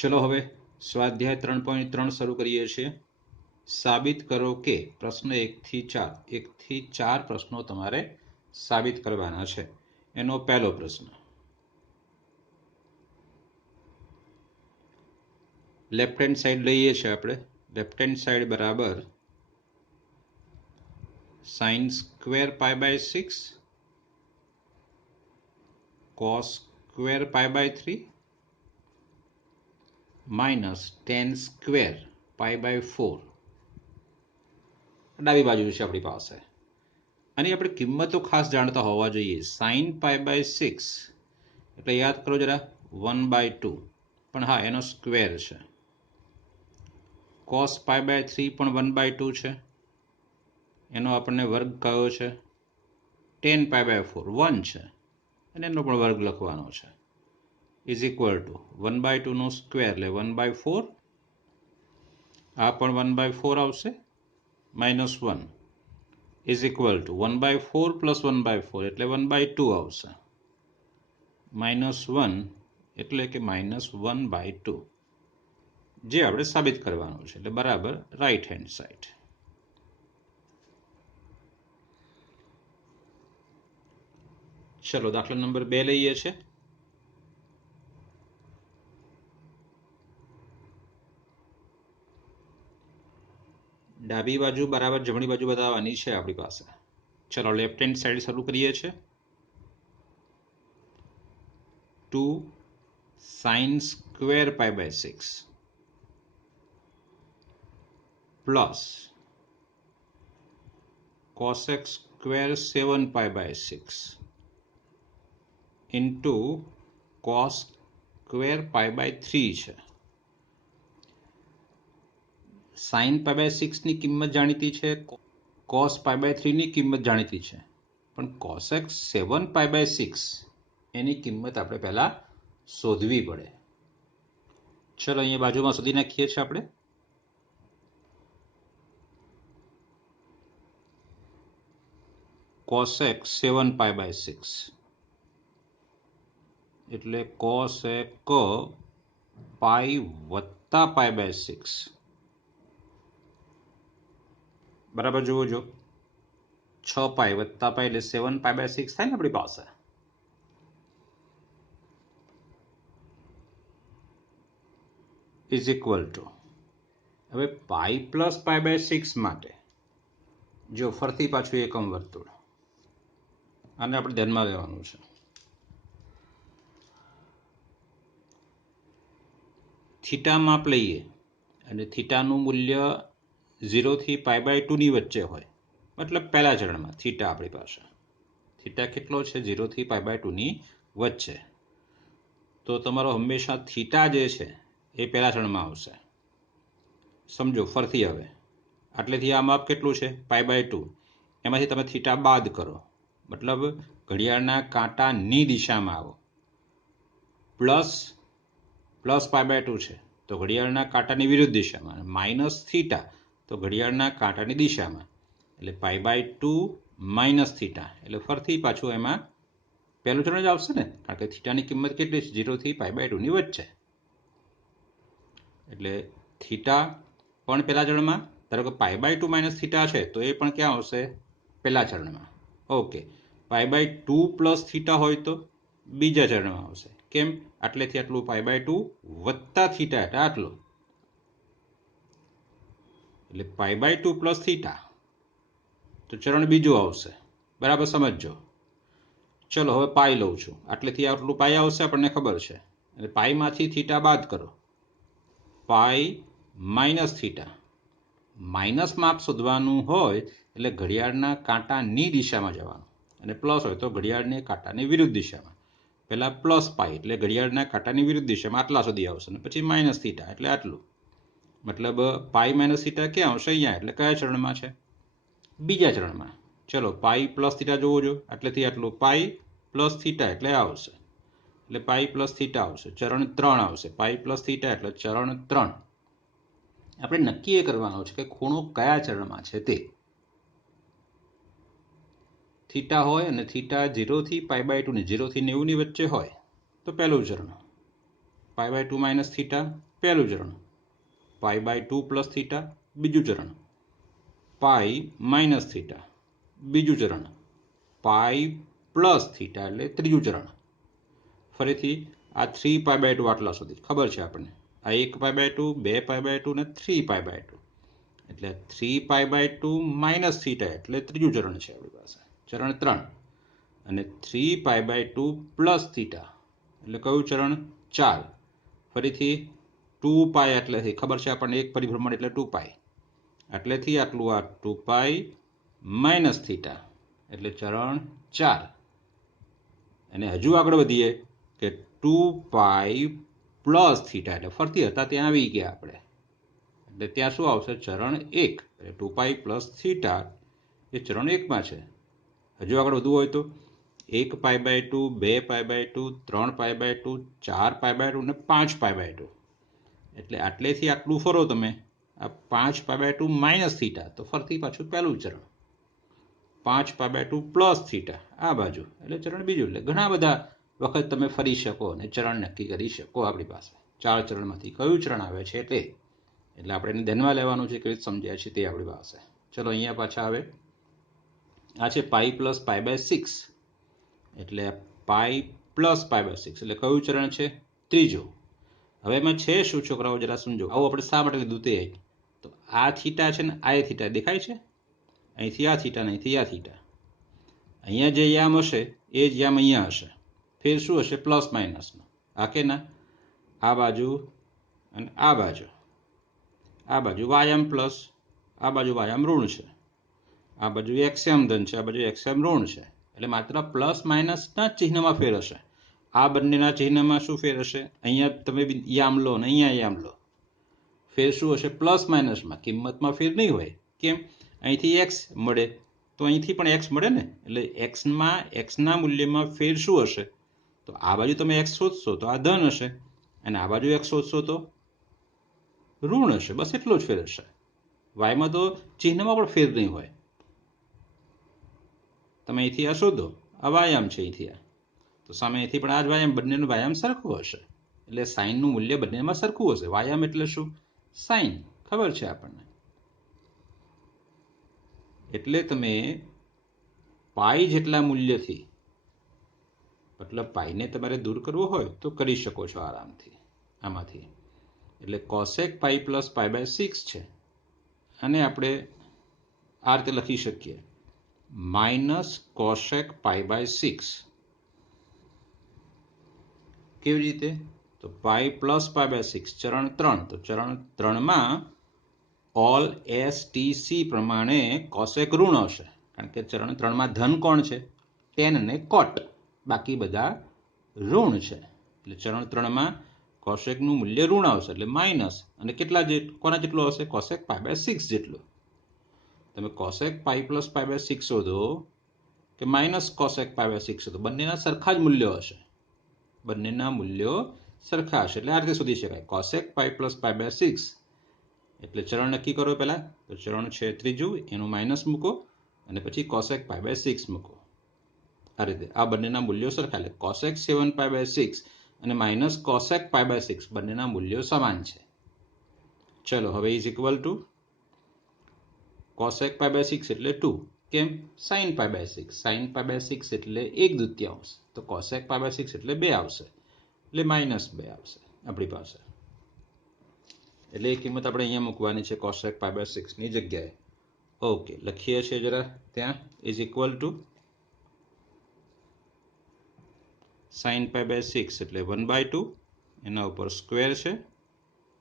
चलो हवे स्वाध्याय 3.3 शुरू करिए छे। साबित करो के प्रश्न 1 થી 4 प्रश्नों तमारे साबित करवाना छे। एनो पहलो प्रश्न, लेफ्ट हेन्ड साइड लईए छे आपणे। लेफ्ट हेन्ड साइड बराबर sin square pi by 6 cos square pi by 3 minus tan square pi by 4 डाबी बाजू छे अपनी पासे। आनी आपणे किंमतो खास जाणता होवा जोईए। sin पाई बाय 6 એટલે યાદ કરો જરા 1/2 પણ હા એનો સ્ક્વેર છે। cos પાઈ બાય 3 પણ 1/2 છે, એનો આપણને વર્ગ કયો છે। tan પાઈ બાય 4 1 છે અને એનો પણ વર્ગ લખવાનો છે। ઇઝ ઇક્વલ ટુ 1/2 નો સ્ક્વેર એટલે 1/4, આ પણ 1/4 આવશે, minus 1 is equal to 1/4 plus 1/4 એટલે 1/2 આવશે, માઇનસ 1 એટલે કે માઇનસ 1/2, જે આપણે સાબિત કરવાનું છે એટલે બરાબર રાઈટ હેન્ડ સાઈડ। चलो दाखला नंबर 2 લઈએ છે। ડાબી બાજુ બરાબર જમણી બાજુ બતાવવાની છે આપણી પાસે। ચલો લેફ્ટ હેન્ડ સાઈડ શરૂ કરીએ છે। 2 sin square pi by 6 plus cosec square 7 pi by 6 into cos square pi by 3 છે। sin પાઈ બાય 6 ની કિંમત જાણીતી છે, cos પાઈ બાય 3 ની કિંમત જાણીતી છે, પણ cosec 7 પાઈ બાય 6 એની કિંમત આપણે પહેલા શોધવી પડે। ચલો અહીંયા બાજુમાં શોધી નાખીએ છીએ આપણે। cosec 7 પાઈ બાય 6 એટલે cosec પાઈ વત્તા પાઈ બાય 6 બરાબર જુઓ જો 6 પાઈ વત્તા પાઈ એટલે 7 પાઈ બાય 6 થાય ને આપણી પાસે। ઇઝ ઇક્વલ ટુ હવે પાઈ પ્લસ પાઈ બાય 6 માટે જો ફરતી પાછું એકમ વર્તુળ, આને આપણે ધ્યાનમાં લેવાનું છે। થીટા માપ લઈએ અને થીટાનું મૂલ્ય 0 થી પાઈ બાય 2 ની વચ્ચે હોય, મતલબ પહેલા ચરણમાં થીટા આપણી પાસે થીટા કેટલો છે 0 થી પાઈ બાય 2 ની વચ્ચે, તો તમારો હંમેશા થીટા જે છે એ પહેલા ચરણમાં આવશે। સમજો ફરતી હવે આટલેથી આ માપ કેટલું છે પાઈ બાય 2, એમાંથી તમે થીટા બાદ કરો, મતલબ ઘડિયાળના કાંટાની દિશામાં આવો। પ્લસ પાઈ બાય 2 છે તો ઘડિયાળના કાંટાની વિરુદ્ધ દિશામાં, માઇનસ થીટા તો ઘડિયાળના કાંટાની દિશામાં, એટલે પાઈ બાય 2 માઇનસ થીટા એટલે ફરતી પાછું એમાં પહેલું ચરણ જ આવશે ને, કારણ કે થીટાની કિંમત કેટલી છે 0 થી પાઈ બાય 2 ની વચ્ચે, એટલે થીટા પણ પહેલા ચરણમાં, ધારો કે પાઈ બાય 2 માઇનસ થીટા છે તો એ પણ ક્યાં આવશે પહેલા ચરણમાં। Okay, pi by 2 plus theta હોય તો બીજા ચરણમાં આવશે। કેમ? આટલેથી આટલું પાઈ બાય 2 વત્તા થીટા એટલે આટલું, એટલે પાઈ બાય 2 પ્લસ થીટા તો ચરણ બીજું આવશે। બરાબર સમજો। ચલો હવે પાઈ લઉં છું, આટલેથી આટલું પાઈ આવશે આપણને ખબર છે, એટલે પાઈમાંથી થીટા બાદ કરો, પાઈ માઇનસ થીટા। માઇનસ માપ શોધવાનું હોય એટલે ઘડિયાળના કાંટાની દિશામાં જવાનું, અને પ્લસ હોય તો ઘડિયાળને કાંટાની વિરુદ્ધ દિશામાં। પહેલા પ્લસ પાઈ એટલે ઘડિયાળના કાંટાની વિરુદ્ધ દિશામાં આટલા સુધી આવશે, અને પછી માઇનસ થીટા એટલે આટલું, મતલબ પાઈ માઇનસ થીટા ક્યાં આવશે અહીંયા, એટલે કયા ચરણમાં છે બીજા ચરણમાં। ચલો પાઈ પ્લસ થીટા જોવો જો, આટલેથી આટલું પાઈ પ્લસ થીટા એટલે આવશે, એટલે પાઈ પ્લસ થીટા આવશે, ચરણ 3 આવશે। પાઈ પ્લસ થીટા એટલે ચરણ 3। આપણે નક્કી એ કરવાનો છે કે ખૂણો કયા ચરણમાં છે તે। થીટા હોય અને થીટા 0 થી પાઈ બાય 2 ની 0 થી 90 ની વચ્ચે હોય તો પહેલું ચરણ, પાઈ બાય 2 માઇનસ થીટા પહેલું ચરણ, π/2 પ્લસ થીટા બીજું ચરણ, π- થીટા બીજું ચરણ, π પ્લસ થીટા એટલે ત્રીજું ચરણ. ફરીથી આ 3π/2 આટલા સુધી ખબર છે આપણને. આ 1π/2, 2π/2 ને 3π/2 એટલે 3π/2 - થીટા એટલે ત્રીજું ચરણ છે આપણી પાસે, ચરણ 3. અને 3π/2 પ્લસ થીટા એટલે કયું ચરણ? 4. ફરીથી 2π એટલેથી ખબર છે આપણને, એક પરિભ્રમણ એટલે 2π એટલેથી આટલું આ 2π - થીટા એટલે ચરણ 4. અને હજુ આગળ વધીએ કે 2π પ્લસ થીટા એટલે ફરતી હતા ત્યાં આવી ગયા આપણે, એટલે ત્યાં શું આવશે? ચરણ 1. એટલે 2π પ્લસ થીટા એ ચરણ 1માં છે. હજુ આગળ વધવું હોય તો 1π/2, 2π/2, 3π/2, 4π/2 ને 5π/2 એટલે આટલેથી આટલું ફરો તમે, આ 5π/2 - થીટા તો ફરતી પાછું પહેલું ચરણ, 5π/2 પ્લસ થીટા આ બાજુ એટલે ચરણ બીજું. એટલે ઘણા બધા વખત તમે ફરી શકો અને ચરણ નક્કી કરી શકો. આપણી પાસે 4 ચરણમાંથી કયું ચરણ આવે છે તે, એટલે આપણે એને ધ્યાનમાં લેવાનું છે, કેવી રીતે સમજ્યા છે તે આપણી પાસે. ચલો અહીંયા પાછા આવે. આ છે π + π/6 એટલે π + π/6 એટલે કયું ચરણ છે? ત્રીજું. હવે એમાં છે શું છોકરાઓ જરા સમજો. આવું આપણે શા માટે લીધું તે. તો આ થીટા છે ને આ થીટા દેખાય છે, અહીંથી આ થીટા ને અહીંથી આ થીટા. અહીંયા જે યામ હશે એ જ યામ અહીંયા હશે. ફેર શું હશે? પ્લસ માઇનસનો. આ કે ના? આ બાજુ અને આ બાજુ. આ બાજુ વાયામ પ્લસ, આ બાજુ વાયામ ઋણ છે. આ બાજુ એક્સએમ ધન છે, આ બાજુ એક્સએમ ઋણ છે. એટલે માત્ર પ્લસ માઇનસના જ ચિહ્નમાં ફેર હશે. આ બંનેના ચિહ્નમાં શું ફેર હશે? અહીંયા તમે યામ લો અને અહીંયા યામ લો, ફેર શું હશે? પ્લસ માઇનસમાં. કિંમતમાં ફેર નહીં હોય. કેમ? અહીંથી એક્સ મળે તો અહીંથી પણ એક્સ મળે ને. એટલે એક્સના મૂલ્યમાં ફેર શું હશે? તો આ બાજુ તમે એક્સ શોધશો તો આ ધન હશે, અને આ બાજુ એક્સ શોધશો તો ઋણ હશે. બસ એટલો જ ફેર હશે. વાયમાં તો ચિહ્નમાં પણ ફેર નહીં હોય. તમે અહીંથી આ શોધો, આ વાયામ છે અહીંથી આ, તો સામે અહીંથી પણ આ જ વાયામ, બંનેનું વાયામ સરખું હશે. એટલે સાઈનનું મૂલ્ય બંનેમાં સરખું હશે. વાયામ એટલે શું? સાઈન. ખબર છે આપણને. એટલે તમે પાઈ જેટલા મૂલ્યથી, મતલબ પાઈને તમારે દૂર કરવો હોય તો કરી શકો છો આરામથી આમાંથી. એટલે કોસેક પાઈ પ્લસ π/6 છે, અને આપણે આ રીતે લખી શકીએ માઇનસ કોસેક π/6. કેવી રીતે? તો પાઈ પ્લસ π/6 ચરણ 3. તો ચરણ 3માં ઓલ STC પ્રમાણે કોસેક ઋણ હશે, કારણ કે ચરણ 3માં ધન કોણ છે? ટેન અને કોટ. બાકી બધા ઋણ છે. એટલે ચરણ 3માં કોસેકનું મૂલ્ય ઋણ આવશે, એટલે માઇનસ. અને કેટલા કોના જેટલો હશે? કોસેક π/6 જેટલો. તમે કોસેક પાઈ પ્લસ π/6 શોધો કે માઇનસ કોસેક π/6 શોધો, બંનેના સરખા જ મૂલ્યો હશે. બંનેના મૂલ્યો સરખા હશે. એટલે આ રીતે શોધી શકાય કોસેક પાઈ પ્લસ π/6. એટલે ચરણ નક્કી કરો પહેલા. તો ચરણ છે ત્રીજું, એનું માઇનસ મૂકો અને પછી કોસેક π/6 મૂકો. આ રીતે આ બંનેના મૂલ્યો સરખા, એટલે કોસેક 7π/6 અને માઇનસ કોસેક π/6 બંનેના મૂલ્યો સમાન છે. ચલો હવે ઇઝ ઇક્વલ ટુ કોસેક π/6 એટલે 2. કેમ? સાઇન π/6. સાઇન π/6 એટલે 1/2. તો કોસેક π/6 એટલે 2 આવશે, એટલે -2 આવશે આપણી પાસે. એટલે એ કિંમત આપણે અહીંયા મૂકવાની છે કોસેક π/6 ની જગ્યાએ. ઓકે, લખીએ છીએ જરા ત્યાં. ઇઝ ઇક્વલ ટુ સાઇન π/6 એટલે 1/2, એના ઉપર સ્ક્વેર છે.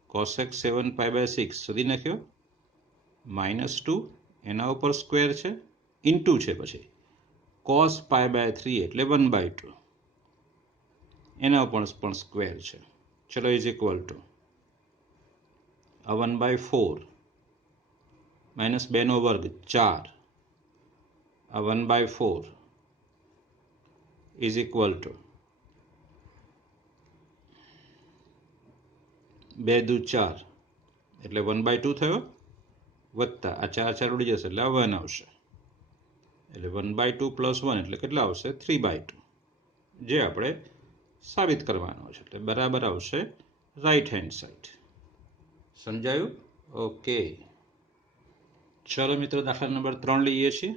કોસેક 7π/6 સુધી નાખ્યો, -2 એના ઉપર સ્ક્વેર છે, ઇન્ટુ છે પછી કોસ π/3 એટલે 1/2 એના ઉપર પણ સ્ક્વેર છે. ચલો ઇઝ ઇક્વલ ટુ 1/4 -2 નો વર્ગ 4, 1/4 ઇઝ ઇક્વલ ટુ 2 દુ 4 એટલે 1/2 થયો, વત્તા આ 4 4 ઉડી જશે એટલે 1 આવશે. એટલે 1/2 + 1 એટલે કેટલા આવશે? 3/2, જે આપણે સાબિત કરવાનો છે. એટલે બરાબર આવશે રાઈટ હેન્ડ સાઈડ. સમજાયું? ઓકે, ચલો મિત્રો દાખલા નંબર 3 લઈએ છીએ.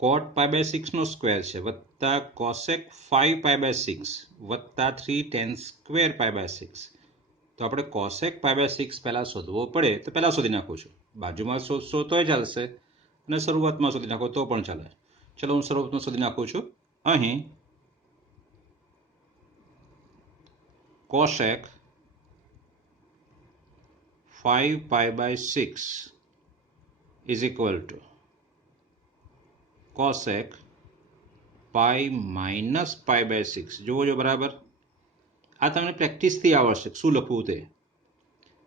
cot π/6 નો સ્ક્વેર છે વત્તા cosec 5π/6 વત્તા 3 tan સ્ક્વેર π/6. તો આપણે cosec π/6 પહેલા શોધવો પડે તો પહેલા શોધી નાખું છું. બાજુમાં શોધશો તોય ચાલશે અને શરૂઆતમાં શોધી નાખો તો પણ ચાલે. ચલો હું શરૂઆતમાં શોધી નાખું છું. અહીં cosec 5π/6 is equal to cosec pi minus π/6. જુઓ જો બરાબર, આ તમને પ્રેક્ટિસથી આવડશે શું લખવું તે.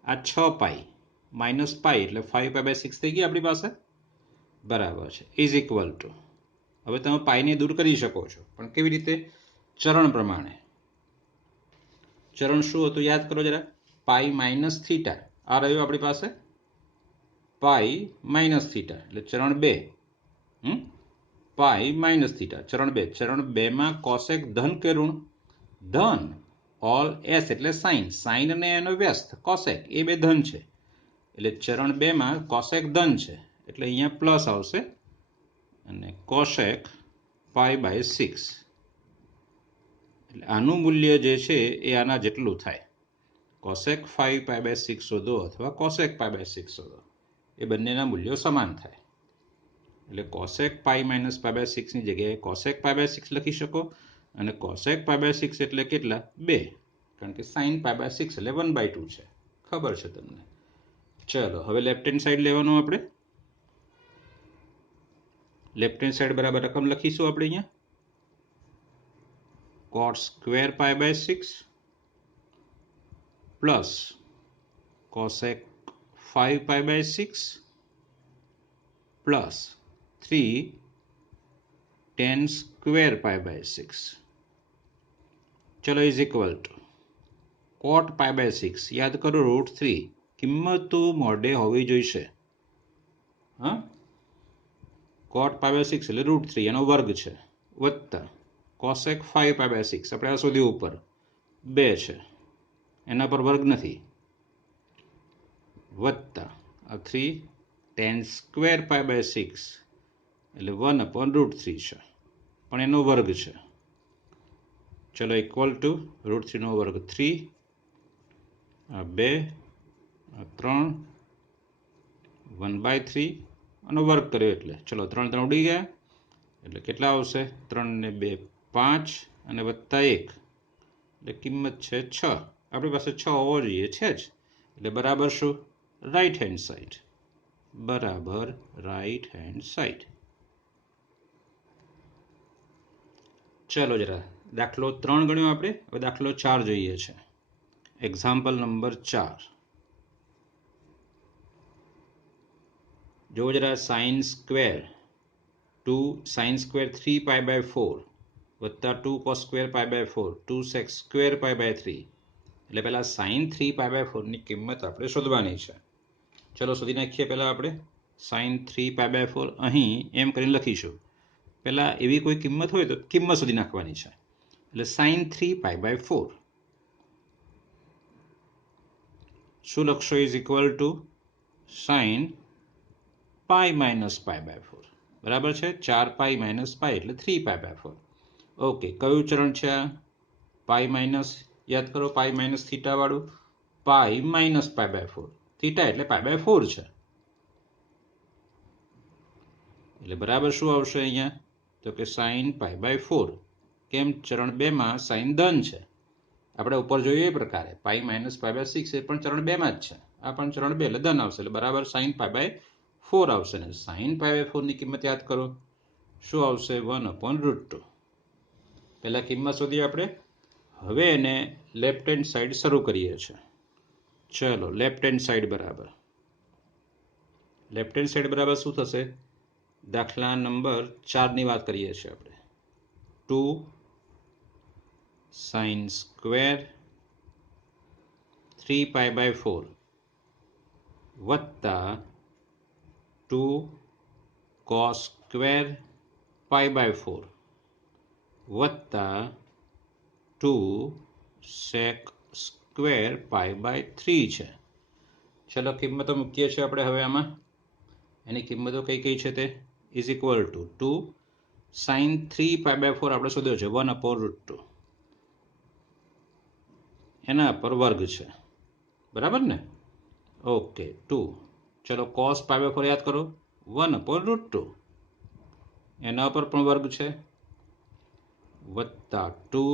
આ 6 પાઈ માઇનસ પાઈ એટલે 5π/6 થઈ ગઈ આપણી પાસે. બરાબર છે, ઇઝ ઇક્વલ ટુ. હવે તમે પાઈને દૂર કરી શકો છો, પણ કેવી રીતે? ચરણ પ્રમાણે. ચરણ શું હતું યાદ કરો જરા. પાઈ માઇનસ થીટા, આ રહ્યું આપણી પાસે પાઈ માઇનસ થીટા એટલે ચરણ 2. પાઈ માઇનસ થીટા ચરણ 2. ચરણ 2માં કોસેક ધન કે ઋણ? ધન. ઓલ એસ એટલે સાઇન, સાઇન અને એનો વ્યસ્ત કોસેક, એ બે ધન છે એટલે ચરણ 2માં કોસેક ધન છે એટલે અહીંયા પ્લસ આવશે અને કોસેક π/6 એટલે આનું મૂલ્ય જે છે એ આના જેટલું થાય. કોસેક 5π/6 શોધો અથવા કોસેક π/6 શોધો, એ બંનેના મૂલ્યો સમાન થાય. એટલે કોસેક પાઈ માઇનસ π/6 ની જગ્યાએ કોસેક π/6 લખી શકો અને કોસેક π/6 એટલે કેટલા? 2, કારણ કે સાઇન π/6 એટલે 1/2 છે. ખબર છે તમને? ચલો હવે લેફ્ટ હેન્ડ સાઈડ લેવાનું આપણે. લેફ્ટ હેન્ડ સાઈડ બરાબર રકમ લખીશું આપણે અહીંયા. cot સ્ક્વેર π/6 પ્લસ cosec 5π/6 પ્લસ 3 tan સ્ક્વેર π/6. ચલો ઇઝ ઇક્વલ ટુ cot π/6 યાદ કરો √3. કિંમતો મોઢે હોવી જોઈશે. હા, cot π/6 એટલે √3 એનો વર્ગ છે વત્તા cosec 5π/6 આપણે આ શોધ્યું ઉપર 2 છે એના પર વર્ગ નથી વત્તા 3 tan સ્ક્વેર π/6 એટલે 1/√3 છે પણ એનો વર્ગ છે. ચલો ઇક્વલ ટુ √3 નો વર્ગ 3, આ 2, આ 3, 1/3 આનો વર્ગ કર્યો એટલે ચલો 3 3 ઉડી ગયા એટલે કેટલા આવશે? 3 ને 2 5 અને વત્તા 1 એટલે કિંમત છે 6. આપણી પાસે 6 હોવો જોઈએ, છે જ, એટલે બરાબર શું? Right hand side. બરાબર રાઈટ હેન્ડ સાઈડ. ચલો જરા દાખલો 3 ગણ્યો આપણે, હવે દાખલો 4 જોઈએ છે. Example number 4. જો જરા સાઇન સ્ક્વેર 3π/4 વત્તા 2 cos સ્ક્વેર π/4 2 sec સ્ક્વેર π/3 એટલે પહેલા સાઇન 3π/4 ની કિંમત આપણે શોધવાની છે. ચલો શોધી નાખીએ. પહેલા આપણે સાઇન 3π/4 અહીં એમ કરીને લખીશું. પહેલા એવી કોઈ કિંમત હોય તો કિંમત શોધી નાખવાની છે. એટલે સાઇન 3π/4 શું લખશો? Is equal to sine pi minus π/4. બરાબર છે, 4 પાઈ માઇનસ પાઈ એટલે 3π/4. ઓકે, કયું ચરણ છે આ? પાઈ માઇનસ, યાદ કરો પાઈ માઇનસ થીટા વાળું. પાઈ માઇનસ π/4, થીટા એટલે π/4 છે એટલે બરાબર શું આવશે અહીંયા? તો કે સાઇન π/4. કેમ? ચરણ 2માં સાઇન ધન છે. આપણે ઉપર જોઈએ એ પ્રકારે પાઈ માઇનસ π/6 એ પણ ચરણ 2માં જ છે, આ પણ ચરણ 2 એટલે ધન આવશે એટલે બરાબર સાઇન π/4 આવશે ને સાઇન π/4 ની કિંમત યાદ કરો શું આવશે? 1/√2. પહેલા કિંમત શોધી આપણે. હવે એને લેફ્ટ હેન્ડ સાઈડ શરૂ કરીએ છીએ. ચલો લેફ્ટ હેન્ડ સાઈડ બરાબર. લેફ્ટ હેન્ડ સાઈડ બરાબર શું થશે? દાખલા નંબર 4 ની વાત કરીએ છીએ આપણે. 2 sin સ્ક્વેર 3π/4 વત્તા 2 cos સ્ક્વેર π/4 વત્તા 2 sec સ્ક્વેર π/3 છે. ચલો કિંમતો મૂકીએ છીએ આપણે હવે આમાં. એની કિંમતો કઈ કઈ છે તે ઇઝ ઇક્વલ ટુ 2 sin 3π/4 આપણે શોધ્યો છે 1/√2 એના પર વર્ગ છે, બરાબર ને? ઓકે 2. ચલો cos π/4 યાદ કરો 1/√2 એના પર પણ વર્ગ છે, વત્તા 2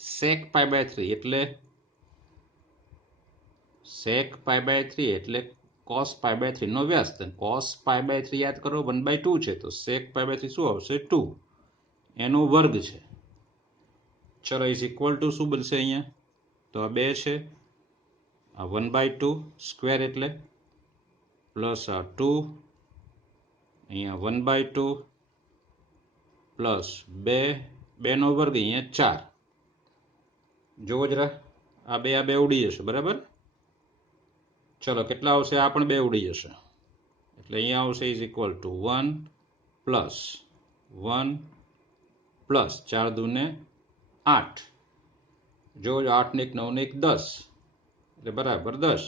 sec π/3 એટલે sec π/3 એટલે cos π/3 નો વ્યાસ. cos π/3 યાદ કરો 1/2 છે, તો sec π/3 શું આવશે 2 એનો વર્ગ છે. ચલો ઇઝ ઇક્વલ ટુ શું બનશે અહીંયા? તો આ 2 છે, આ 1/2 સ્ક્વેર એટલે પ્લસ આ 2 અહીંયા 1/2 પ્લસ 2 નો વર્ગ અહીંયા 4. જોવો જરા, આ બે ઉડી જશે, બરાબર? ચલો કેટલા આવશે? આ પણ 2 ઉડી જશે, એટલે અહીંયા આવશે is equal two 1 plus 1 plus 4 દૂને 8. જો 8 ને 1 9 ને 1 10 એટલે બરાબર 10.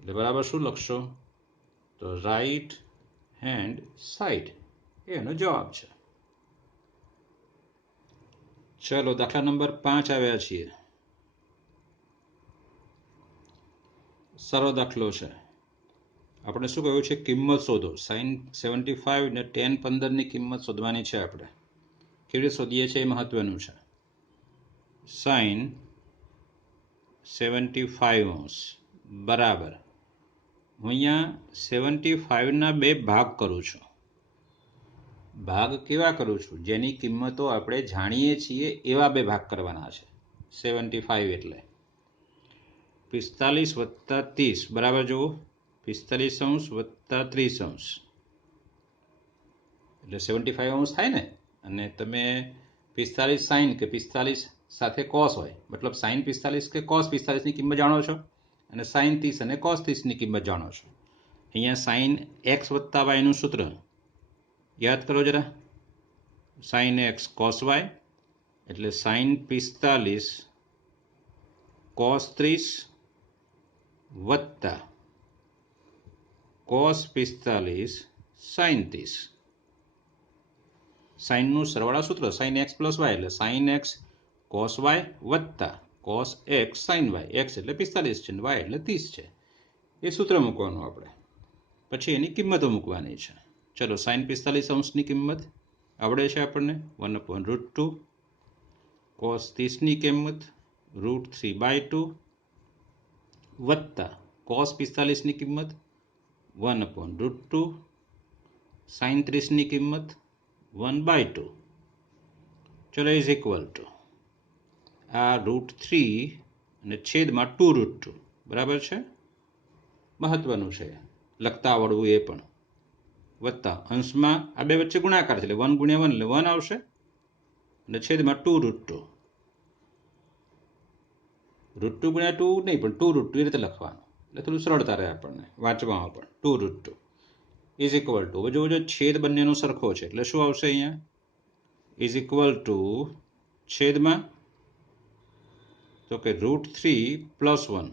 એટલે બરાબર શું લખશો? તો રાઈટ હેન્ડ સાઈડ એનો જવાબ છે. ચલો દાખલા નંબર 5 આવ્યા છીએ. સરળ દાખલો છે. આપણે શું કહ્યું છે? કિંમત શોધો. sin 75 ને tan 15 ની કિંમત શોધવાની છે આપણે. કેવી રીતે શોધીએ છીએ એ મહત્વનું છે. sin 75 બરાબર, હું અહીંયા 75ના 2 ભાગ કરું છું. ભાગ કેવા કરું છું? જેની કિંમતો આપણે જાણીએ છીએ એવા 2 ભાગ કરવાના છે. 75 એટલે 45 વત્તા 30 બરાબર. જુઓ 45 વત્તા 30 એટલે 75 થાય ને. અને તમે 45 સાઈન કે 45 સાથે કોસ હોય, મતલબ સાઈન 45 કે કોસ 45 ની કિંમત જાણો છો, અને સાઈન 30 અને કોસ 30 ની કિંમત જાણો છો. અહીંયા સાઈન x વત્તા y નું સૂત્ર યાદ કરો જરા. સાઈન x કોસ y એટલે સાઈન 45 કોસ 30 વત્તા કોસ 45 સાઈન 30. સાઈનનું સરવાળા સૂત્ર સાઈન x પ્લસ y એટલે સાઈન x કોસ y વત્તા cos x sine y. x એટલે 45 છે, y એટલે 30 છે. એ સૂત્ર મૂકવાનું આપણે, પછી એની કિંમતો મૂકવાની છે. ચલો સાઈન 45 ની કિંમત આવડે છે આપણને 1/√2, કોસ 30 ની કિંમત √3/2 વત્તા કોસ 45 ની કિંમત 1/√2, સાઈન 30 ની કિંમત 1/2. ચલો ઇઝ ઇક્વલ ટુ આ √3 અને છેદમાં 2√2 બરાબર છે. મહત્વનું છે લખતા આવડવું એ પણ. વત્તા અંશમાં આ 2 વચ્ચે ગુણાકાર છે એટલે 1 × 1 એટલે 1 આવશે, અને છેદમાં 2√2. √2 × 2 નહીં પણ 2√2 એ રીતે લખવાનું, એટલે થોડું સરળતા રહે આપણને વાંચવામાં પણ. 2√2 ઇઝ ઇક્વલ ટુ, હવે જો છેદ બંનેનો સરખો છે એટલે શું આવશે અહીંયા? ઇઝ ઇક્વલ ટુ છેદમાં તો કે √3 + 1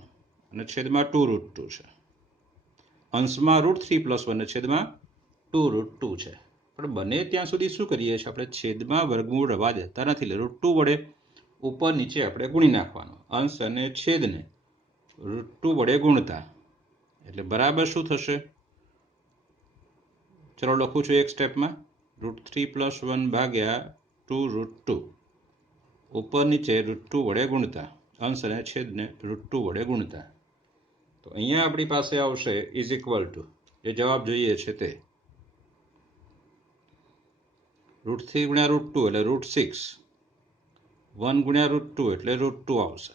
અને છેદમાં 2√2 છે. અંશમાં √3 + 1 અને છેદમાં 2√2 છે. પણ બને ત્યાં સુધી શું કરીએ છીએ આપણે? છેદમાં વર્ગમૂળ રવા દેતા નથી, એટલે √2 વડે ઉપર નીચે આપણે ગુણી નાખવાનો. અંશ અને છેદને √2 વડે ગુણતા એટલે બરાબર શું થશે? ચલો લખું છું એક સ્ટેપમાં. √3 + 1 ભાગ્યા 2√2 ઉપર નીચે √2 વડે ગુણતા, અંશ અને છેદને √2 વડે ગુણતા. તો અહીંયા આપણી પાસે આવશે ઇઝ ઇક્વલ ટુ, જે જવાબ જોઈએ છે તે √3 × √2 એટલે √6, 1 × √2 એટલે √2 આવશે,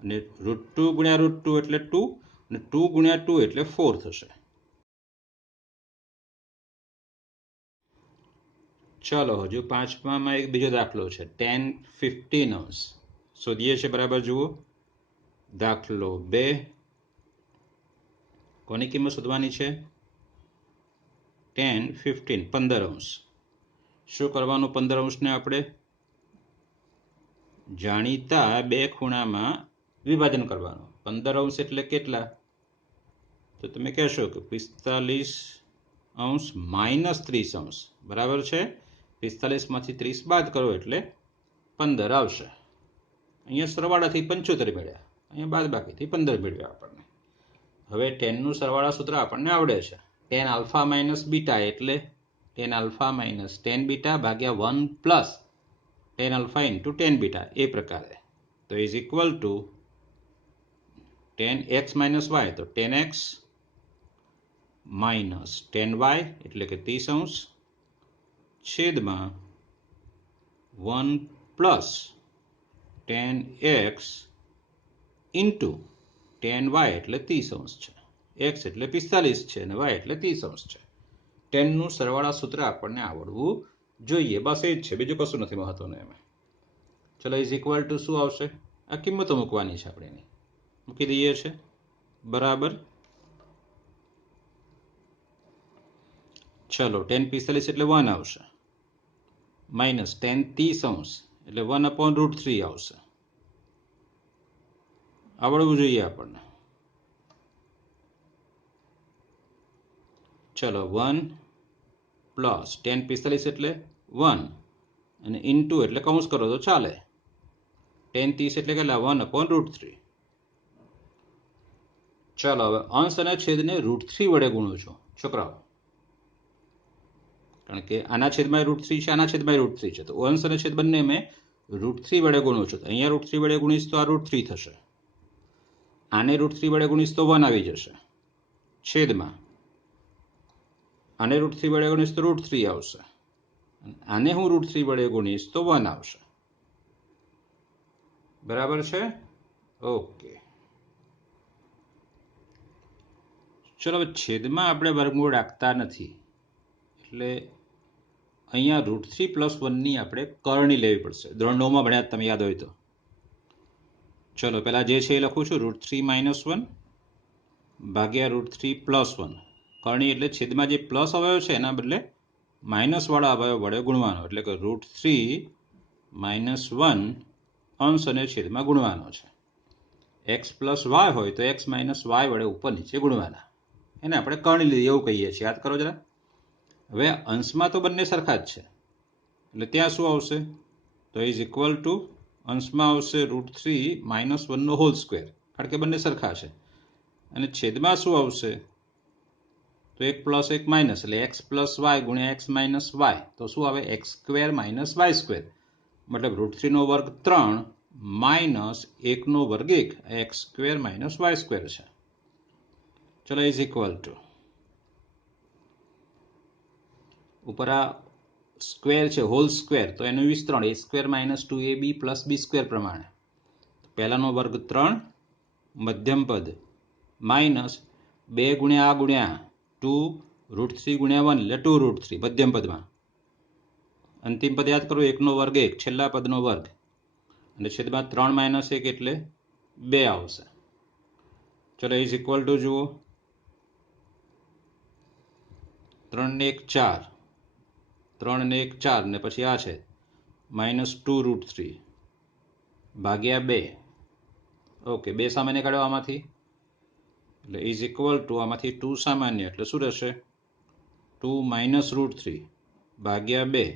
અને √2 × √2 એટલે 2, અને 2 × 2 એટલે 4 થશે. ચલો હજુ 5માં એક બીજો દાખલો છે. tan 15 શોધીએ છીએ, બરાબર. જુઓ દાખલો 2. કોની કિંમત શોધવાની છે? tan 15 શું કરવાનું? 15 ને આપણે જાણીતા બે ખૂણામાં વિભાજન કરવાનું. 15 અંશ એટલે કેટલા? તો તમે કહેશો કે 45 અંશ માઇનસ 30 અંશ બરાબર છે. 45 માંથી 30 બાદ કરો એટલે 15 આવશે. અહીંયા સરવાળાથી 75 મળ્યા, અહીંયા બાદ બાકીથી 15 મેળવ્યા આપણને. હવે ટેનનું સરવાળા સૂત્ર આપણને આવડે છે. ટેન આલ્ફા માઇનસ બીટા એટલે tan alpha minus tan beta ભાગ્યા 1 plus tan alpha into tan beta એ પ્રકારે. તો is equal to tan X minus Y, તો tan X minus tan Y એટલે કે 30 અંશ છેદમાં 1 plus tan X into tan Y એટલે 30 અંશ છે. એક્સ એટલે 45 છે અને વાય એટલે 30 અંશ છે. ટેનનું સરવાળા સૂત્ર આપણને આવડવું જોઈએ, બસ એ જ છે, બીજું કશું નથી મહત્વનું એમાં. ચલો ઇઝ ઇક્વલ ટુ શું આવશે? આ કિંમતો મૂકવાની છે આપણે, એની મૂકી દઈએ છે બરાબર. ચલો ટેન 45 એટલે 1 આવશે, માઇનસ ટેન 30 અંશ એટલે 1/√3 આવશે. આવડવું જોઈએ આપણને. ચલો 1 પ્લસ ટેન 45 એટલે 1 અને ઇન્ટુ એટલે કૌંસ કરો તો ચાલે. ટેન 30 એટલે કેટલા? 1/√3. ચાલો હવે અંશ અને છેદને √3 વડે ગુણું છું છોકરાઓ, કારણ કે આના છેદમાં √3 છે, આના છેદમાં √3 છે, તો અંશ અને છેદ બંને મેં √3 વડે ગુણું છું. અહીંયા √3 વડે ગુણીશ તો આ √3 થશે, આને √3 વડે ગુણીશ તો 1 આવી જશે છેદમાં, આને √3 વડે ગુણીશ તો √3 આવશે, આને હું √3 વડે ગુણીશ તો 1 આવશે. બરાબર છે? ઓકે. ચલો હવે છેદમાં આપણે વર્ગમૂળ રાખતા નથી, એટલે અહીંયા √3 પ્લસ 1ની આપણે કરણી લેવી પડશે. ધોરણ 9માં ભણ્યા તમે યાદ હોય તો. ચલો પહેલાં જે છે એ લખું છું, √3 માઇનસ 1 ભાગ્યા √3 પ્લસ 1. કરણી એટલે છેદમાં જે પ્લસ અવયવ છે એના બદલે માઇનસવાળા અવયવ વડે ગુણવાનો, એટલે કે √3 માઇનસ 1 અંશ અને છેદમાં ગુણવાનો છે. એક્સ પ્લસ વાય હોય તો એક્સ માઇનસ વાય વડે ઉપર નીચે ગુણવાના, એને આપણે કરણી લીધી એવું કહીએ છીએ. યાદ કરો જરા. હવે અંશમાં તો બંને સરખા જ છે, એટલે ત્યાં શું આવશે? તો ઇઝ ઇક્વલ ટુ અંશમાં આવશે √3 માઇનસ 1 હોલ સ્ક્વેર, કારણ કે બંને સરખા છે. અને છેદમાં શું આવશે? તો 1 પ્લસ 1 માઇનસ એટલે એક્સ પ્લસ વાય ગુણ્યા એક્સ માઇનસ વાય, તો શું આવે? X square minus y square, મતલબ √3 વર્ગ 3 માઇનસ 1 વર્ગ 1 x square minus y square છે. ચલો ઇઝ ઇક્વલ ટુ ઉપર આ સ્ક્વેર છે હોલ સ્ક્વેર, તો એનું વિસ્તરણ a square minus 2ab plus b square પ્રમાણે. પહેલાનો વર્ગ 3 મધ્યમ પદ માઇનસ 2 ગુણ્યા 2 √3 ગુણ્યા 1 એટલે 2 √3 મધ્યમ પદમાં. અંતિમ પદ યાદ કરો, 1 વર્ગ 1 છેલ્લા પદનો વર્ગ, અને છેદમાં 3 માઇનસ 1 એટલે 2 આવશે. ચલો ઇઝ ઇક્વલ ટુ જુઓ, 3 ને 1 4, 3 ને 1 4 ને પછી આ છે માઇનસ 2 √3 ભાગ્યા 2. ઓકે, 2 સામાન્ય કાઢો આમાંથી, એટલે ઇઝ ઇક્વલ ટુ આમાંથી 2 સામાન્ય એટલે શું રહેશે? 2 માઇનસ √3 ભાગ્યા 2.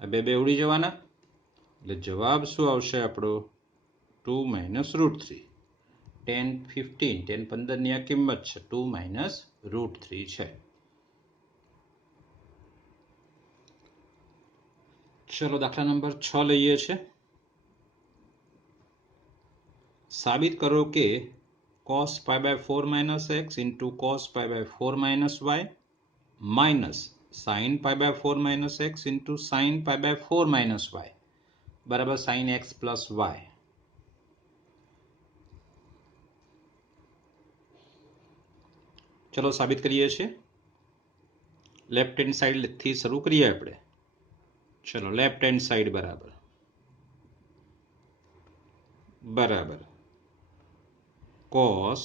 આ 2 ઉડી જવાના, એટલે જવાબ શું આવશે આપણો? 2 માઇનસ √3. 10 15 10 15ની આ કિંમત છે, 2 માઇનસ √3 છે. ચલો દાખલા નંબર 6 લઈએ છે. સાબિત કરો કે cos π/4 minus X into cos π/4 minus Y minus sin π/4 minus X into sin π/4 minus Y બરાબર sin x પ્લસ વાય. ચલો સાબિત કરીએ છીએ. લેફ્ટ હેન્ડ સાઈડથી શરૂ કરીએ આપણે. ચલો લેફ્ટ હેન્ડ સાઈડ બરાબર cos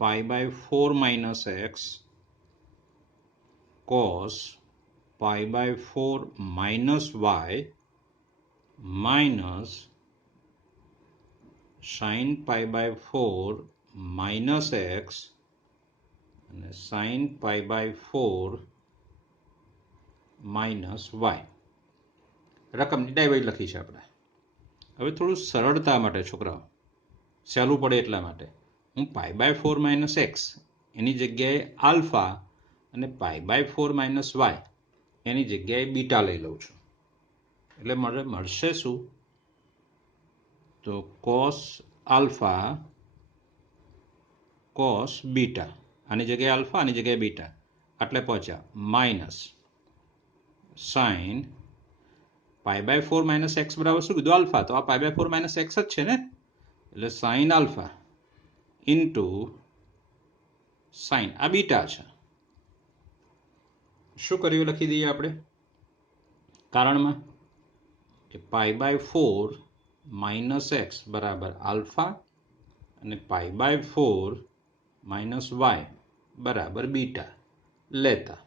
π/4 minus X cos π/4 minus Y minus sin pi by 4 minus X અને sin pi by 4 minus Y. રકમની ડાયવાઇડ લખી છે આપણે. હવે થોડું સરળતા માટે છોકરાઓ, સહેલું પડે એટલા માટે હું પાઈ બાય 4 માઇનસ એક્સ એની જગ્યાએ આલ્ફા અને પાઈ બાય 4 માઇનસ વાય એની જગ્યાએ બીટા લઈ લઉં છું. એટલે મળશે શું? તો કોસ આલ્ફા કોસ બીટા, આની જગ્યાએ આલ્ફા આની જગ્યાએ બીટા, એટલે પહોંચ્યા minus sine pi by 4 minus x બરાબર શું કીધું? આલ્ફા. તો આ પાઈ બાય 4 માઇનસ એક્સ જ છે ને, એટલે સાઇન આલ્ફા ઇન્ટુ સાઇન આ બીટા છે. શું કર્યું લખી દઈએ આપણે કારણમાં કે પાઈ બાય 4 માઇનસ એક્સ બરાબર આલ્ફા અને પાઈ બાય 4 માઇનસ વાય બરાબર બીટા લેતા.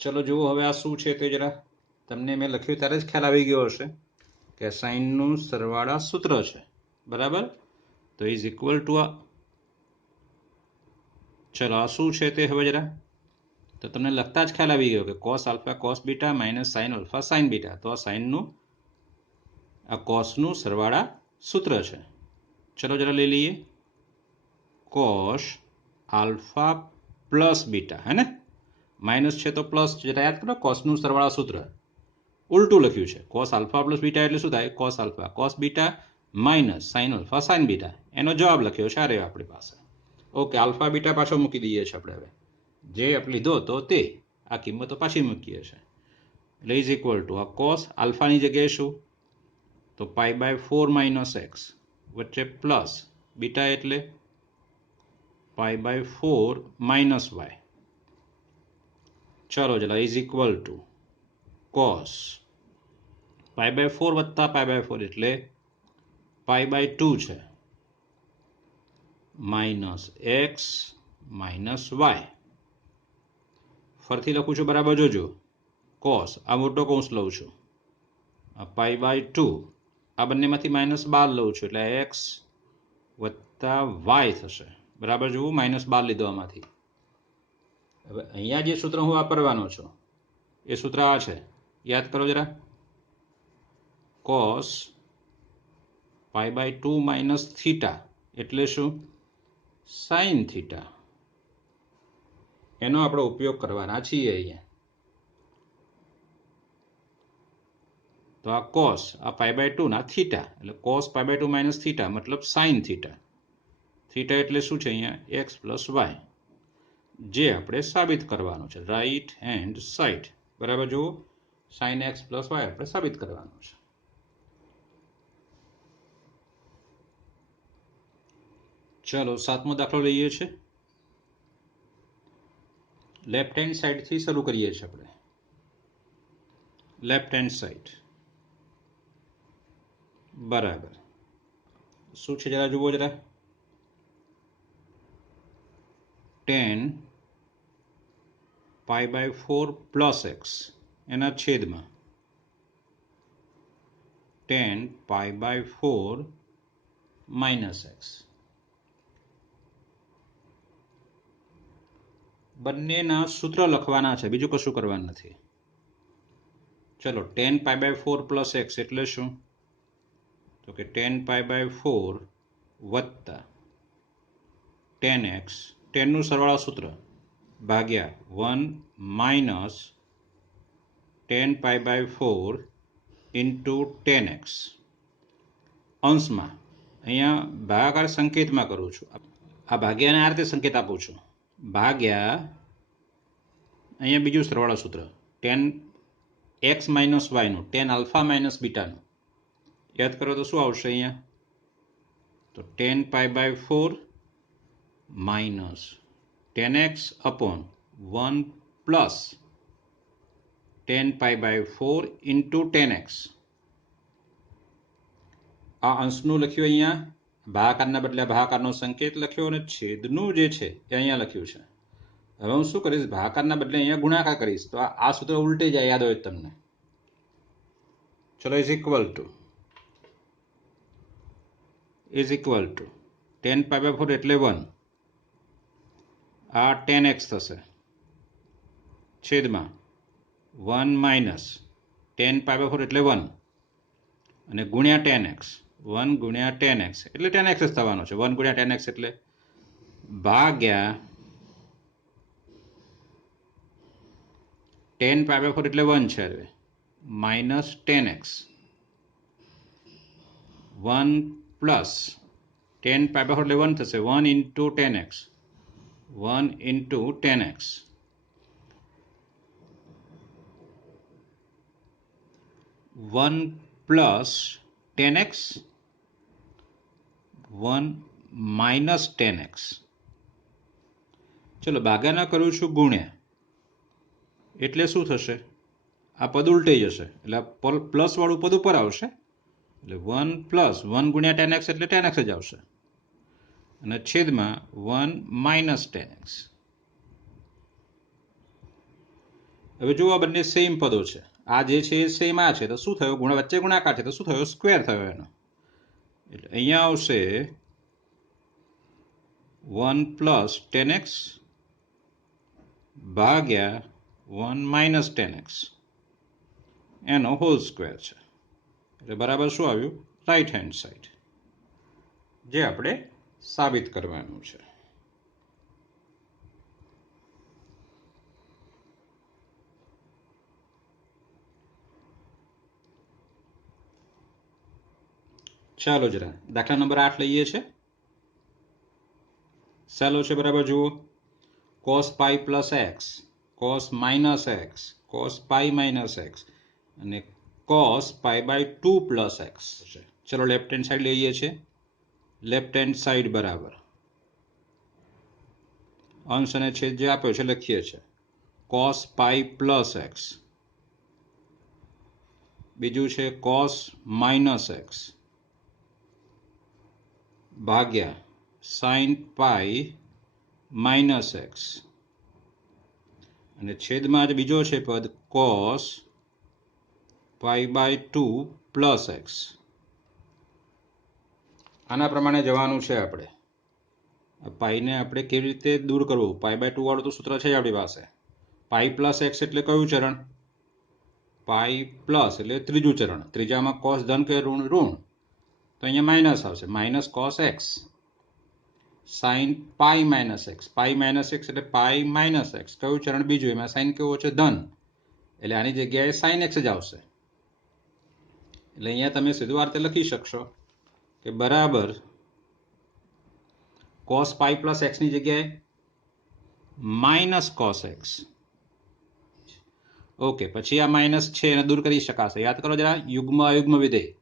ચલો જુઓ હવે આ શું છે તે જરા તમને મેં લખ્યું ત્યારે જ ખ્યાલ આવી ગયો હશે કે સાઇનનું સરવાળા સૂત્ર છે, બરાબર? તો ઇઝ ઇક્વલ ટુ આ, ચલો આ શું છે તે હવે જરા તો તમને લખતા જ ખ્યાલ આવી ગયો કે cos alpha cos beta minus sine alpha sign beta. તો આ સાઇનનું આ કોસનું સરવાળા સૂત્ર છે. ચલો જરા લઈ લઈએ કોસ આલ્ફા પ્લસ બીટા, હે ને? માઇનસ છે તો પ્લસ, જરા યાદ કરો કોસનું સરવાળા સૂત્ર ઉલટું લખ્યું છે. કોસ આલ્ફા પ્લસ બીટા એટલે શું થાય? Cos alpha cos beta minus sine alpha sign beta. એનો જવાબ લખ્યો છે આ રહ્યો આપણી પાસે. ઓકે, આલ્ફા બીટા પાછો મૂકી દઈએ છીએ આપણે. હવે જે આપણે લીધો તો તે આ કિંમતો પાછી મૂકીએ છીએ. એટલે ઇઝ ઇક્વલ ટુ આ કોસ આલ્ફાની જગ્યાએ શું? તો પાઈ બાય 4 માઇનસ એક્સ વચ્ચે પ્લસ બીટા એટલે પાઈ બાય 4 માઇનસ વાય. ચલો જરા is equal to cos pi by 4 વત્તા પાઈ બાય 4 એટલે પાઈ બાય 2 છે માઇનસ એક્સ માઇનસ વાય. ફરીથી લખું છું, બરાબર જોજો. કોસ આ મોટો કૌંસ લઉં છું, આ પાઈ બાય 2, આ બંનેમાંથી -12 લઉં છું એટલે એક્સ વત્તા વાય થશે. બરાબર જોવું, -12 લીધો આમાંથી. હવે અહીંયા જે સૂત્ર હું વાપરવાનો છું એ સૂત્ર આ છે, યાદ કરો જરા. Cos pi by 2 minus theta એટલે શું? Sine theta. એનો આપણે ઉપયોગ કરવાના છીએ અહીંયા. તો આ કોસ આ પાઈ બાય 2 ના થીટા એટલે cos pi by 2 minus theta મતલબ સાઇન થીટા. થીટા એટલે શું છે અહીંયા? એક્સ પ્લસ વાય, જે આપણે સાબિત કરવાનું છે. Right hand side. બરાબર જુઓ, સાઇન એક્સ પ્લસ વાય આપણે સાબિત કરવાનું છે. ચલો 7મો દાખલો લઈએ છીએ. લેફ્ટ હેન્ડ સાઈડથી શરૂ કરીએ છીએ આપણે. લેફ્ટ હેન્ડ સાઈડ બરાબર શું છે જરા જુઓ જરા. 10 પાઈ બાય 4 પ્લસ એક્સ એના છેદમાં 10 પાઈ બાય 4 માઇનસ એક્સ. બંનેના સૂત્ર લખવાના છે, બીજું કશું કરવાનું નથી. ચલો 10 પાઈ બાય 4 પ્લસ એક્સ એટલે શું? તો કે 10 પાઈ બાય 4 વત્તા 10x, 10નું સરવાળા સૂત્ર ભાગ્યા 1 minus 10 pi by 4 into 10x. અંશમાં અહીંયા ભાગાકાર સંકેતમાં કરું છું. આ ભાગ્યાને આ રીતે સંકેત આપું છું, ભાગ્યા અહીંયા બીજું સરવાળા સૂત્ર 10x માઇનસ વાયનું, 10 આલ્ફા માઇનસ બીટાનું. યાદ કરો તો શું આવશે અહીંયા? તો 10 pi by 4 minus 10x upon 1 plus 10 pi by 4 into 10x. આ અંશનું લખ્યું અહીંયા, ભાગાકારના બદલે ભાગાકારનો સંકેત લખ્યો અને છેદનું જે છે એ અહીંયા લખ્યું છે. હવે હું શું કરીશ? ભાગાકારના બદલે અહીંયા ગુણાકાર કરીશ. તો આ સૂત્ર ઉલટે જાય, યાદ હોય તમને. ચલો ઇઝ ઇક્વલ ટુ 10π/4 એટલે 1, આ 10x થશે, છેદમાં 1 માઇનસ 10π/4 એટલે 1 અને ગુણ્યા 10x, 1 ગુણ્યા 10x એટલે 10x જ થવાનો છે, 1 ગુણ્યા 10x એટલે ભાગ્યા 10π/4 એટલે 1 છે, માઇનસ 10x, 1 પ્લસ 10π/4 એટલે 1 થશે, 1 into 10x, 1 into 10x, 1 plus 10x, 1 minus 10x. ચલો ભાગાના કરું છું ગુણ્યા, એટલે શું થશે? આ પદ ઉલટાઈ જશે, એટલે પ્લસ વાળું પદ ઉપર આવશે, એટલે 1 પ્લસ 1 ગુણ્યા 10x એટલે 10x જ આવશે, અને છેદમાં 1 માઇનસ 10x. હવે જુઓ આ બંને સેમ પદો છે, આ જે છે એ સેમ આ છે, તો શું થયો? વચ્ચે ગુણાકાર છે તો શું થયો? સ્ક્વેર થયો એનો. એટલે અહીંયા આવશે 1 પ્લસ 10x ભાગ્યા 1 માઇનસ 10x એનો હોલ સ્ક્વેર છે. એટલે બરાબર શું આવ્યું? રાઈટ હેન્ડ સાઈડ, જે આપણે સાબિત કરવાનું છે. ચાલો જરા દાખલા નંબર 8 લઈએ છે. સહેલો છે બરાબર. જુઓ, cos pi plus x, cos minus X, cos pi minus X અને cos π/2 પ્લસ એક્સ છે. ચલો લેફ્ટ હેન્ડ સાઈડ લઈએ છીએ. લેફ્ટ હેન્ડ સાઈડ બરાબર અંશ અને છેદ જે આપ્યો છે લખીએ છીએ, cos પાઈ પ્લસ એક્સ, બીજું છે cos માઇનસ એક્સ ભાગ્યા sin પાઈ માઇનસ એક્સ, અને છેદમાં જ બીજો છે પદ cos π/2 પ્લસ એક્સ. આના પ્રમાણે જવાનું છે આપણે. પાઈને આપણે કેવી રીતે દૂર કરવું? π/2 વાળું તો સૂત્ર છે આપણી પાસે. પાઈ પ્લસ એક્સ એટલે કયું ચરણ? પાઈ પ્લસ એટલે ત્રીજું ચરણ. ત્રીજામાં કોસ ધન કે ઋણ? ઋણ. તો અહીંયા માઇનસ આવશે, minus cos x sign pi minus x. Pi minus x એટલે પાઈ માઇનસ એક્સ. કયું ચરણ? બીજું. એમાં સાઇન કેવો છે? ધન, એટલે આની જગ્યાએ સાઇન એક્સ જ આવશે. એટલે અહીંયા તમે સીધું આ રીતે લખી શકશો કે બરાબર cos પાઈ પ્લસ એક્સની જગ્યાએ માઇનસ કોસ એક્સ. ઓકે, પછી આ માઇનસ છે એને દૂર કરી શકાશે. યાદ કરો જરા, યુગ્મ અયુગ્મ વિધેય.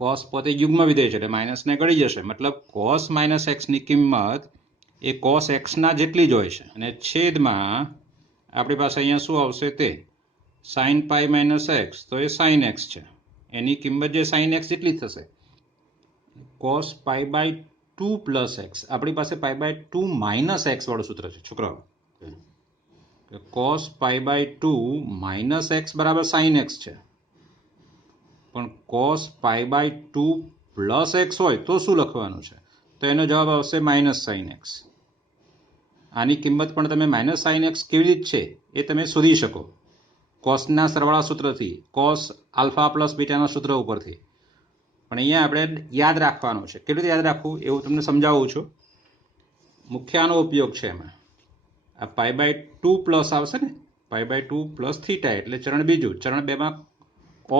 કોસ પોતે યુગ્મ વિધેય છે એટલે માઇનસને ગળી જશે, મતલબ કોસ માઇનસ એક્સની કિંમત એ કોસ એક્સના જેટલી જ હોય છે, અને છેદમાં આપણી પાસે અહીંયા શું આવશે? તે સાઇન પાઈ માઇનસ એક્સ, તો એ સાઇન એક્સ છે, એની કિંમત જે સાઇન એક્સ જેટલી થશે. કોસ π/2 પ્લસ એક્સ, આપણી પાસે π/2 માઇનસ એક્સ વાળું સૂત્ર છે છોકરાઓ. કોસ π/2 માઇનસ એક્સ બરાબર સાઇન એક્સ છે, પણ કોસ π/2 પ્લસ એક્સ હોય તો શું લખવાનું છે? તો એનો જવાબ આવશે માઇનસ સાઇન એક્સ. આની કિંમત પણ તમે માઇનસ સાઇન એક્સ કેવી રીતે છે એ તમે શોધી શકો કોસના સરવાળા સૂત્રથી, કોસ આલ્ફા પ્લસ બીટાના સૂત્ર ઉપરથી. પણ અહીંયા આપણે યાદ રાખવાનું છે. કેવી રીતે યાદ રાખવું એવું તમને સમજાવું છું. મુખ્ય આનો ઉપયોગ છે એમાં. આ π/2 પ્લસ આવશે ને, π/2 પ્લસ થીટા એટલે ચરણ બીજું. ચરણ 2માં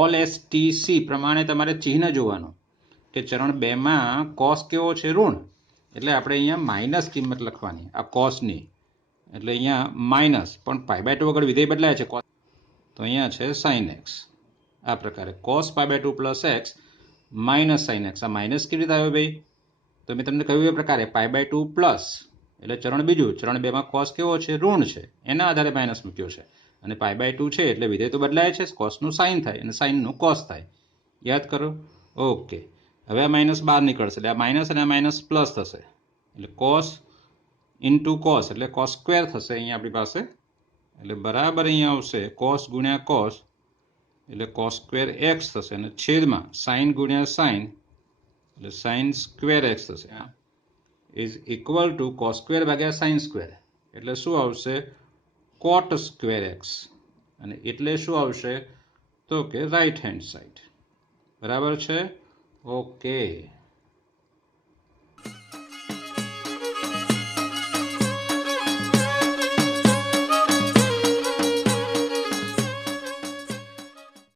ઓલ STC પ્રમાણે તમારે ચિહ્ન જોવાનું કે ચરણ 2માં કોસ કેવો છે? ઋણ, એટલે આપણે અહીંયા માઇનસ કિંમત લખવાની આ કોસની, એટલે અહીંયા માઇનસ, પણ π/2 વગર વિધેય બદલાય છે કોસ, તો અહીંયા છે સાઇન એક્સ. આ પ્રકારે cos π/2 plus X minus sine X. આ માઇનસ કેવી રીતે આવ્યો ભાઈ? તો મેં તમને કહ્યું એ પ્રકારે π/2 પ્લસ એટલે ચરણ બીજું. ચરણ 2માં કોસ કેવો છે? ઋણ છે, એના આધારે માઇનસ મૂક્યો છે, અને π/2 છે એટલે વિધેય તો બદલાય છે, કોસનું સાઇન થાય અને સાઇનનું કોસ થાય. યાદ કરો. ઓકે, હવે આ માઇનસ બહાર નીકળશે એટલે આ માઇનસ અને આ માઇનસ પ્લસ થશે, એટલે કોસ ઇન્ટુ કોસ એટલે કોસ સ્ક્વેર થશે અહીંયા આપણી પાસે. એટલે બરાબર અહીંયા આવશે કોસ ગુણ્યા કોસ એટલે કોસ સ્ક્વેર એક્સ થશે અને છેદમાં સાઇન ગુણ્યા સાઇન એટલે સાઇન સ્ક્વેર એક્સ થશે is equal to cos square ભાગ્યા સાઇન સ્ક્વેર એટલે શું આવશે કોટ સ્ક્વેર એક્સ અને એટલે શું આવશે તો કે રાઈટ હેન્ડ સાઈડ બરાબર છે ઓકે